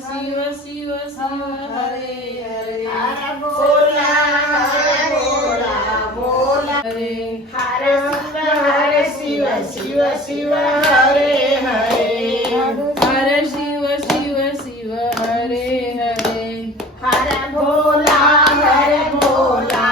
शिव शिव शिव हरे हरे हर भोला भोला हरे हर शिव शिव शिव हरे हरे हर शिव शिव शिव हरे हरे हर भोला भोला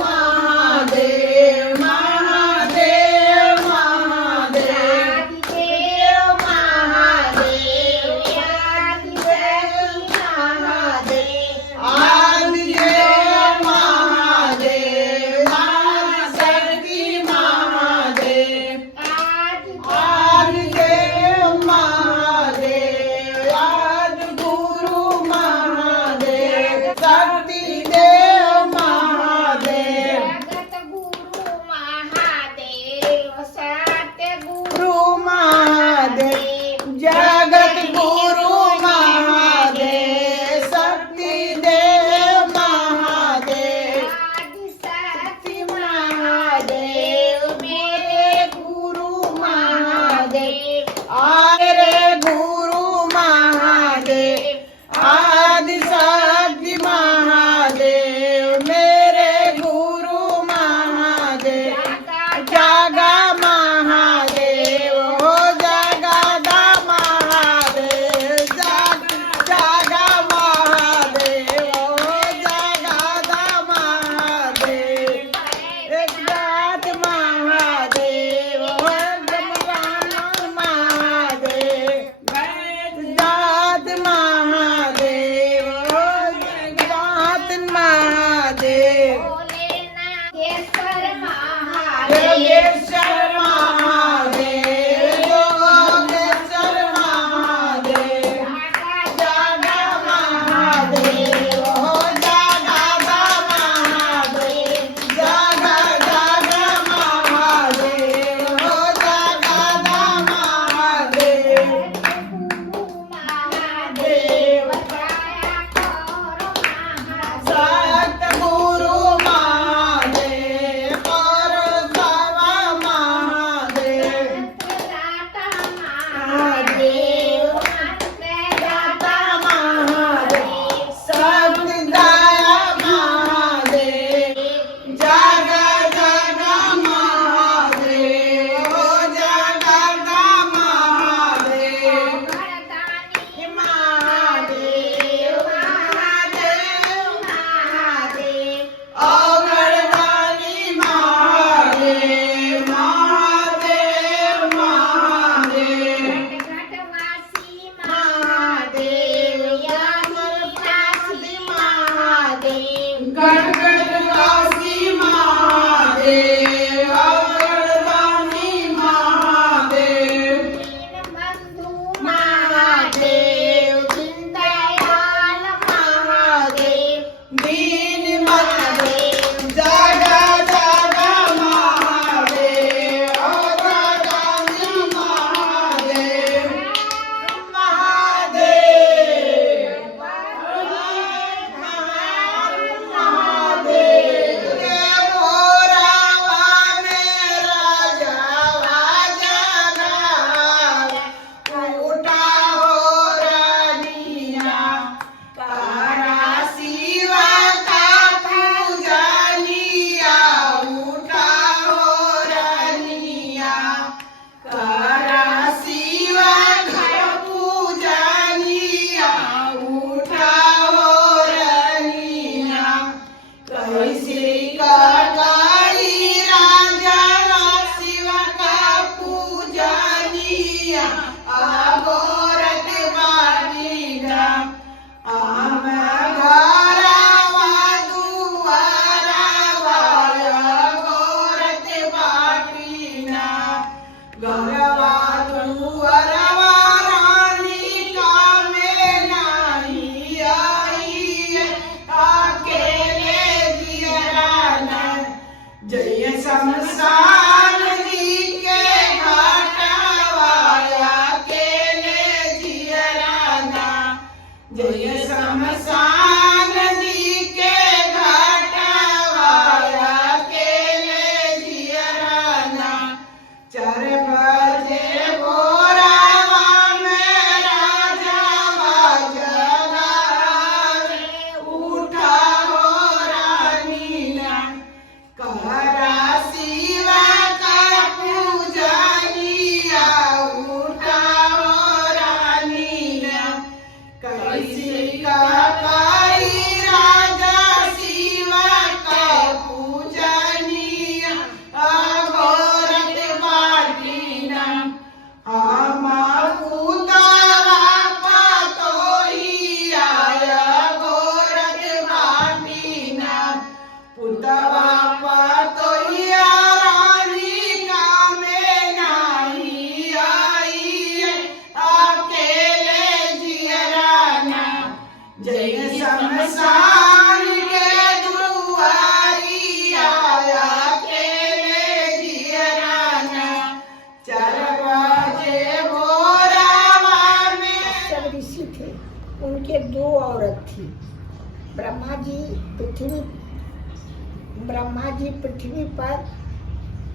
महादेव महादेव महादेव देव महादेव आदिदेव महादेव आदिशक्ति महादेव आदिदेव महादेव आदिगुरु महादेव शक्ति देव महादेव जगत गुरु महादेव सत्य गुरु महादेव जगत गुरु महादेव शक्ति देव महादेव आदिशक्ति महादेव मेरे गुरु महादेव मेरे गुरु महादेव आदिशक्ति महादेव मेरे गुरु महादेव जागा महादेव हो जगदा महादेव जागा महादेव हो जगदा महादेव एक जात महादेव हो जमरान महादेव जात महादेव हो जात महादेव योगेश्वर महादेव योगेश्वर महादेव जागा महादेव हो जागा महादेव जागा महादेव हो जागा महादेव महादेव सत गुरु महादेव और सव महादेव महादेव दाता महादेव शक्ति दया महादेव जागा महादेव हो जागा महादेव महादेव महादेव अवगढ़दानी महादेव महादेव महादेव घटवासी महादेव यादववासी महादेव गढ़गढ़वासी महादेव अवगढ़दानी महादेव दीनबंधु महादेव दीनदयाल महादेव दीन महादेव जागा महादेव अवगढ़दानी महादेव महादेव महादेव हो रावा मेरा जावा जागा उठा हो रानिया तारा शिवा का पूजनिया उठा हो रानिया तारा शिवा का पूजनिया उठा हो रानिया कैसे कटाई राजा शिव का पूजनिया अगोरत बाड़ीना आम घरवा दुआरवा अगोरत बाड़ीना घरवा दुआरवा रानी कामे नहीं आई अकेले दियराना जय शमशान जी के घाटवा अकेले दियराना जय शमशान जी के घाटवा अकेले दियराना 4 बजे भोरवा में राजा शमशान के दुआरी आया अकेले जियराना, 4 बजे भोरवा में। सब ऋषि थे, उनके 2 औरत थी। ब्रह्मा जी पृथ्वी पर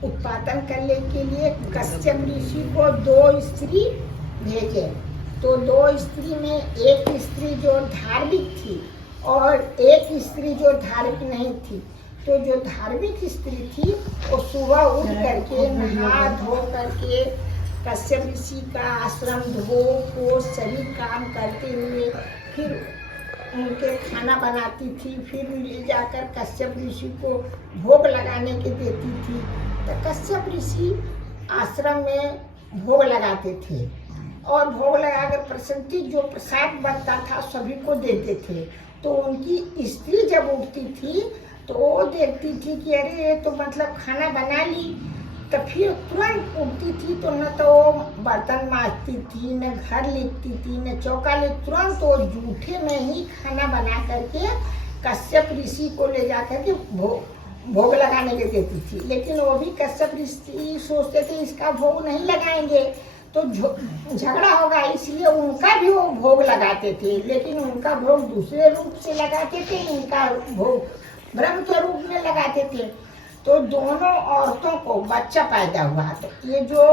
उत्पादन करने के लिए कश्यप ऋषि को 2 स्त्री भेजे। तो 2 स्त्री में एक स्त्री जो धार्मिक थी और एक स्त्री जो धार्मिक नहीं थी। तो जो धार्मिक स्त्री थी वो सुबह उठ करके नहा धो करके कश्यप ऋषि का आश्रम धो को सभी काम करते हुए फिर उनके खाना बनाती थी, फिर ले जाकर कश्यप ऋषि को भोग लगाने के देती थी। तो कश्यप ऋषि आश्रम में भोग लगाते थे और भोग लगाकर प्रसन्नति जो प्रसाद बनता था सभी को देते थे। तो उनकी स्त्री जब उठती थी तो वो देखती थी कि अरे ये तो मतलब खाना बना ली, तो फिर तुरंत उठती थी। तो न तो बर्तन मांजती थी, न घर लिखती थी, न चौका लिखती, तुरंत वो जूठे में ही खाना बना करके कश्यप ऋषि को ले जा करके भोग लगाने के देती थी। लेकिन वो भी कश्यप ऋषि सोचते थे इसका भोग नहीं लगाएंगे तो झगड़ा होगा, इसलिए उनका भी वो भोग लगाते थे। लेकिन उनका भोग दूसरे रूप से लगाते थे, इनका भोग ब्रह्म के रूप में लगाते थे। तो दोनों औरतों को बच्चा पैदा हुआ। तो ये जो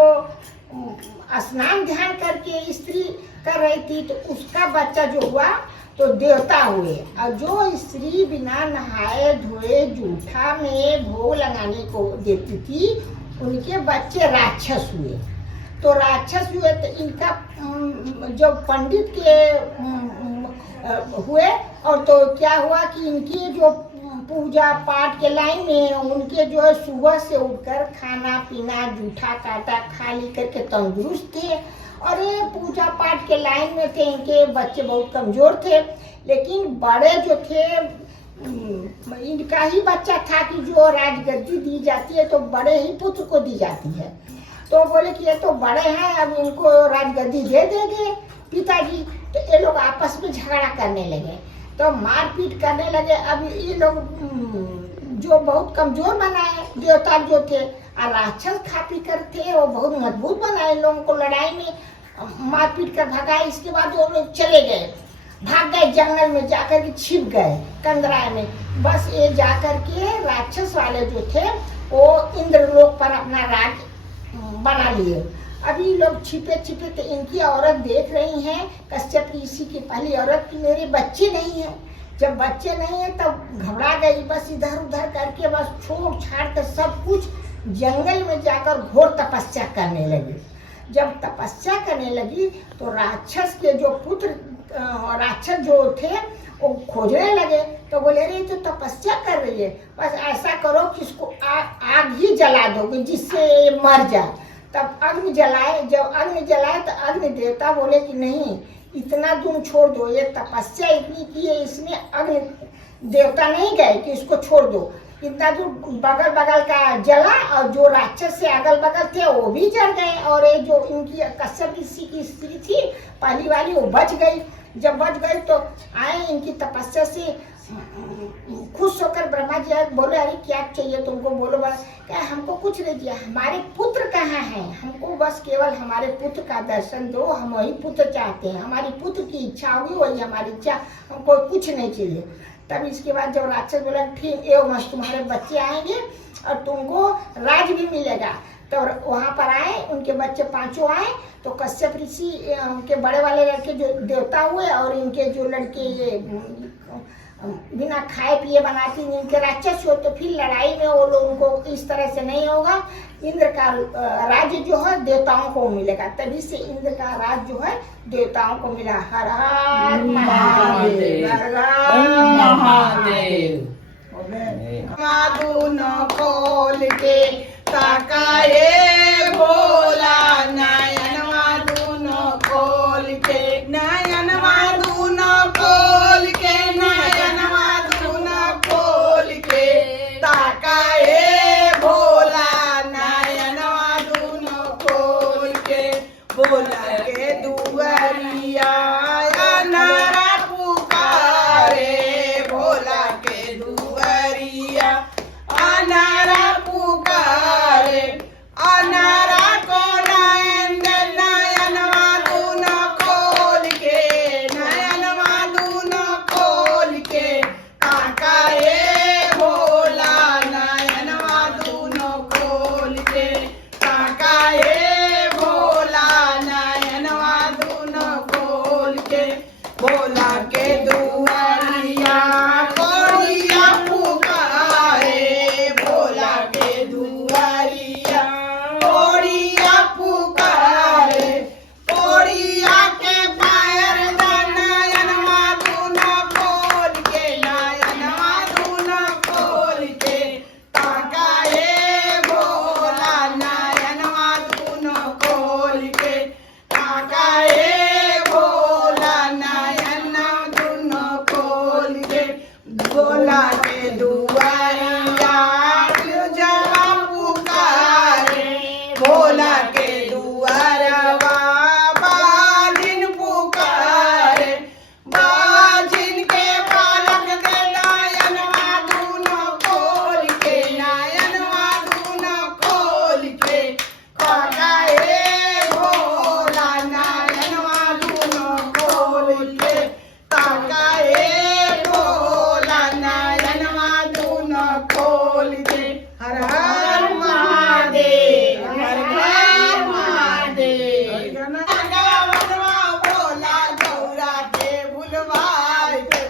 स्नान ध्यान करके स्त्री कर रही थी तो उसका बच्चा जो हुआ तो देवता हुए, और जो स्त्री बिना नहाए धोए जूठा में भोग लगाने को देती थी उनके बच्चे राक्षस हुए। तो राक्षस हुए तो इनका जो पंडित के हुए, और तो क्या हुआ कि इनकी जो पूजा पाठ के लाइन में उनके जो है सुबह से उठकर खाना पीना जूठा काटा खा ली करके तंदुरुस्त थे, और ये पूजा पाठ के लाइन में थे। इनके बच्चे बहुत कमजोर थे। लेकिन बड़े जो थे इनका ही बच्चा था कि जो राजगद्दी दी जाती है तो बड़े ही पुत्र को दी जाती है। तो बोले कि ये तो बड़े हैं, अब इनको राजगद्दी दे देंगे पिताजी। तो ये लोग आपस में झगड़ा करने लगे, तो मारपीट करने लगे। अब ये लोग जो बहुत कमजोर बनाए देवता जो थे, और राक्षस खा पी कर थे वो बहुत मजबूत बनाए, लोगों को लड़ाई में मारपीट कर भगाए। इसके बाद वो लोग चले गए, भाग गए जंगल में, जाकर के छिप गए कंदराय में। बस ये जाकर के राक्षस वाले जो थे वो इंद्रलोक पर अपना राज बना लिए। अभी लोग छिपे छिपे तो इनकी औरत देख रही हैं, कश्यप ऋषि की पहली औरत की मेरे बच्चे नहीं हैं। जब बच्चे नहीं है तब घबरा गई, बस इधर उधर करके बस छोड़ छाड़ कर सब कुछ जंगल में जाकर घोर तपस्या करने लगी। जब तपस्या करने लगी तो राक्षस के जो पुत्र राक्षस जो थे वो खोजने लगे। तो बोले अरे तो तपस्या कर रही है, बस ऐसा करो कि इसको आग ही जला दोगे जिससे मर जाए। तब अग्नि जलाए, जब अग्नि जलाए तो अग्नि देवता बोले कि नहीं, इतना दूर छोड़ दो, ये तपस्या इतनी की है इसमें अग्नि देवता नहीं गए कि इसको छोड़ दो। इतना दूर बगल बगल का जला, और जो राक्षस से अगल बगल थे वो भी जल गए, और ये जो इनकी कश्यप ऋषि की स्त्री थी पहली वाली वो बच गई। जब बच गई तो आए इनकी तपस्या से खुश होकर ब्रह्मा जी आए, बोले अरे क्या चाहिए तुमको, बोलो बस। क्या हमको कुछ नहीं चाहिए, हमारे पुत्र कहाँ हैं, हमको बस केवल हमारे पुत्र का दर्शन दो, हम वही पुत्र चाहते हैं, हमारी पुत्र की इच्छा होगी वही हमारी इच्छा, हमको कुछ नहीं चाहिए। तब इसके बाद जब राक्षस बोला ठीक है बस तुम्हारे बच्चे आएंगे और तुमको राज भी मिलेगा। तो वहाँ पर आए, उनके बच्चे 5 आए। तो कश्यप ऋषि उनके बड़े वाले लड़के जो देवता हुए, और इनके जो लड़के ये बिना खाए पिए बनाती इनके राक्षस हो। तो फिर लड़ाई में वो लोगों को इस तरह से नहीं होगा, इंद्र का राज्य जो है देवताओं को मिलेगा। तभी से इंद्र का राज्य जो है देवताओं को मिला। हर हर महादेव, हर हर महादेव। दोनों खोल के ताकाए भोला, नयनवा दोनों खोल के, नयनवा दोनों खोल के, नयनवा दोनों खोल के ताकाए भोला, नयनवा दोनों खोल के। भोला के दुआरिया नारा पुकारे, भोला के दुआरिया कोड़िया पुकारे, भोला के दुआरिया कोड़िया पुकारे, कोड़िया के पैर नयनवा दूनो खोल के, नयनवा दूनो खोल के ताकाए भोला, नयनवा दूनो खोल के ताकाए भोला, नयन दूनो खोल के। भोला के दुआरिया जवा पुकारे, भोला के दुआरवा बाजिन पुकारे, बाजिन के बालक दे नयनवा दूनो खोल के, नयनवा दूनो खोल के ताकाए भोला, नयनवा दूनो खोल के ताकाए भोला, नयनवा दूनो खोल के। हर हर महादेव, हर हर महादेव। गावनवा भोला गौरा के भुलवाए के,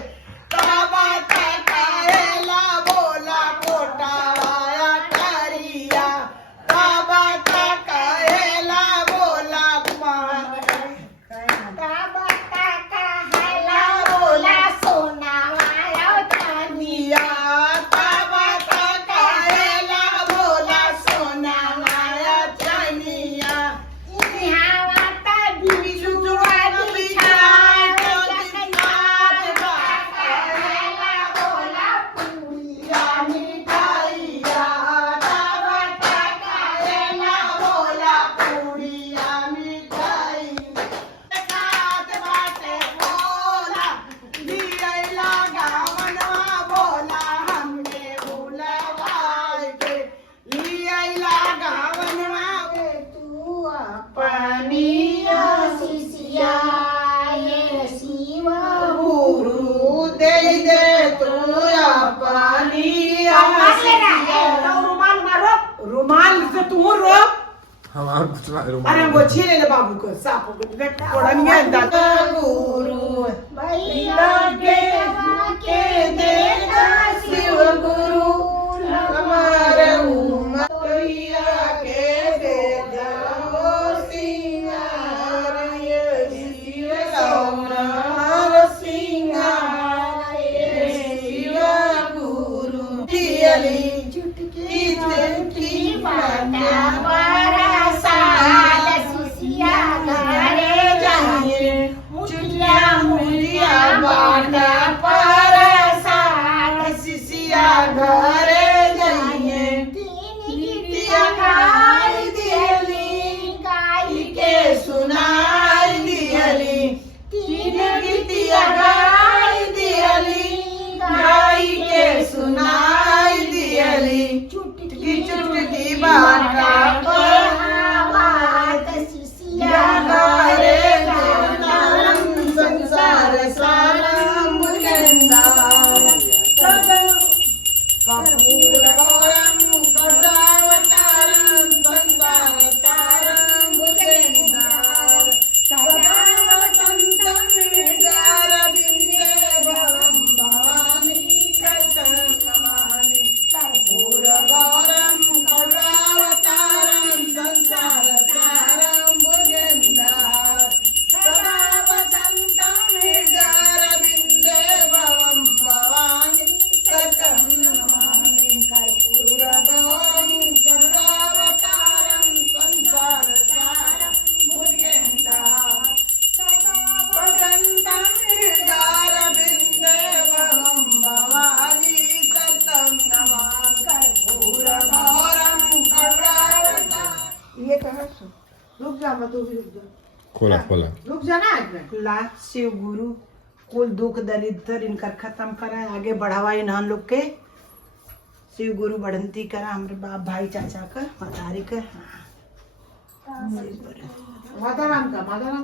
बाबा ताकाएला भोला कोटावाया करिया, बाबा ताकाएला भोला भोला सोना वाला निया, बाबा ताकाएला भोला सोना माया चनिया, गुरु दे दे तू पानी, रुमाल से तू रोक। अरे वो छीले ले बाबू को साफ को कोड़न गया दादा। गुरु लगे के देगा शिव गुरु, हमारे उमरिया के दे जाओ सिंगार, ये शिव सौरार सिंगार, ये शिव गुरु दियली चुटकी चुटकी बाटा मुठिया मुठिया बाटा परसाद, शिशिया घरे जाइए गीतिया गाय दियली, गाय के सुनाई दियली, तीन गीतिया गाय दियली, गाय के सुनाई दियली, चुटकी चुटकी बाटा संसार सारम कर्पूरगौरम करुणावतारम, संसार सारम भुजगेन्द्रम, सदा वसन्तं हृदयारविन्दे भवं भवानी शतं नमामि। कर्पूरगौरम करुणावतारम, संसार सारम भुजगेन्द्रम, सदा वसन्तं हृदयारविन्दे भवं भवानी शतं नमामि। कर्पूरगौरम करुणावतारम, संसार सारम भुजगेन्द्रम, सदा वसन्तं हृदयारविन्दे भवं भवानी शतं नमामि। कर्पूरगौरम करुणावतारम। ये कहाँ से रुक जा, मैं तो भी रुक जा, खोला खोला रुक जाना। ला शिव गुरु कुल दुख दरिद्र इनकर खत्म करा, आगे बढ़ावा इन्हां लोग के। शिव गुरु बढ़ंती करा हमारे बाप भाई चाचा का मतारी का। माता राम का माता राम